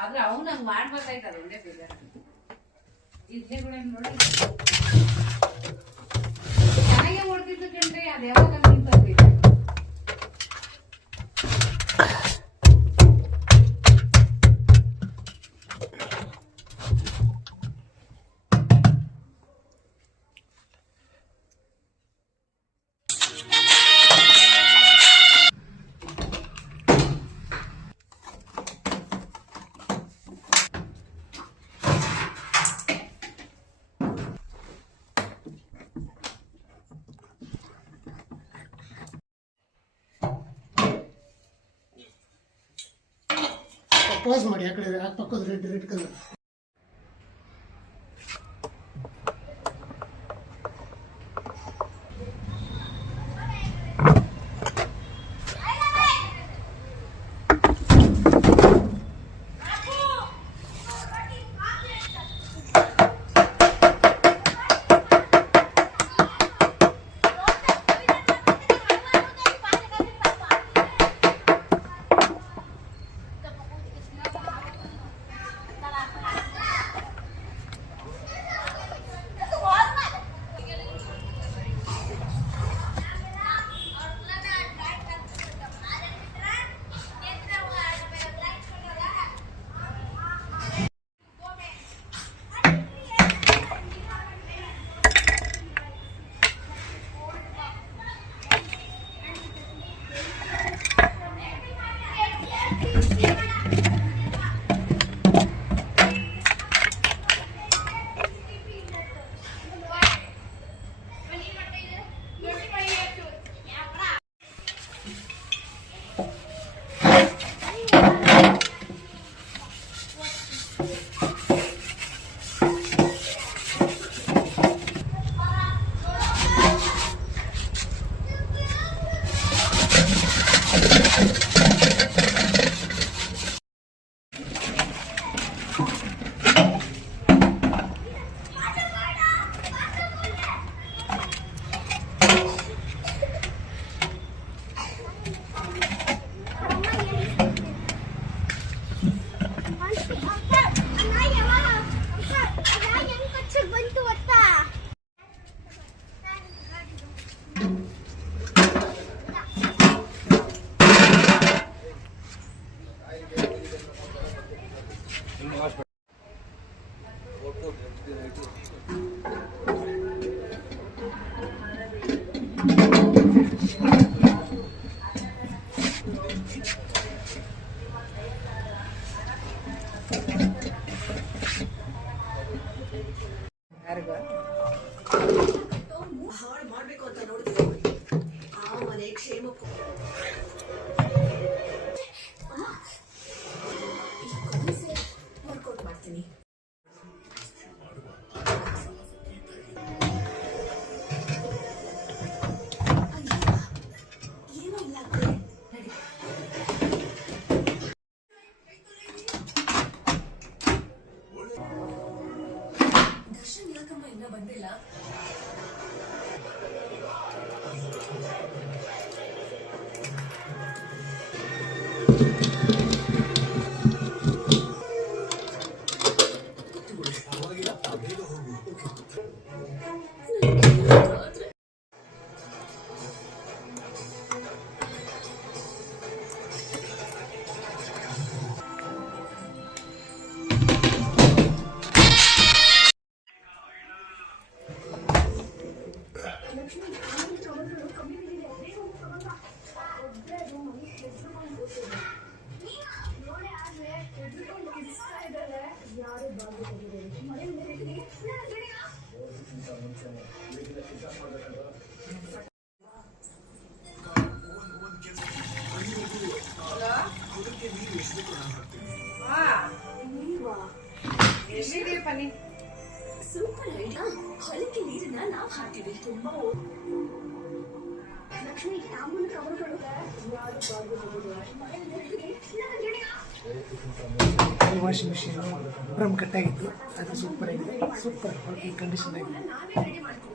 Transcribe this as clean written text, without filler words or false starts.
ಆದ್ರೆ ಅವ್ನು ಹಂಗ್ ಮಾಡ್ಬೇಕಾಯ್ತದ ಒಂದೇ ಬೇಜಾರ ಇದ್ಲೆಗಳು ನೋಡಿ ಚೆನ್ನಾಗೆ ಓಡ್ತಿದ್ದು ಕಂಡ್ರೆ ಅದ್ ಯಾವಾಗ ನಿಂತೋಗ್ತಿದ್ದೆ ಪಾಸ್ ಮಾಡಿ ಆ ಕಡೆ ಪಕ್ಕದ ರೆಡ್ ಕಲರ್ ಹಾಳು ಮಾಡ್ಬೇಕು ಅಂತ ನೋಡ್ತೀವಿ ಆ ಮನೆ ಕ್ಷೇಮಕ್ಕೂ ವರ್ಕೌಟ್ ಮಾಡ್ತೀನಿ. ಏನೂ ಇಲ್ಲ ದರ್ಶನ್ ಯಾಕಮ್ಮ ಇನ್ನ ಬಂದಿಲ್ಲ? Super idea. ಹೊಲಕ್ಕೆ ನೀರನ್ನ ನಾವು ಹಾಕ್ತೀವಿ. ತುಂಬಾ ಲಕ್ಷ್ಮಿ ವಾಷಿಂಗ್ ಮಿಷಿನ್ ಡ್ರಮ್ ಕಟ್ಟಾಗಿತ್ತು, ಅದು ಸೂಪರ್ ಆಗಿದೆ, ಸೂಪರ್ ಕಂಡೀಷನ್ ಆಗಿದೆ.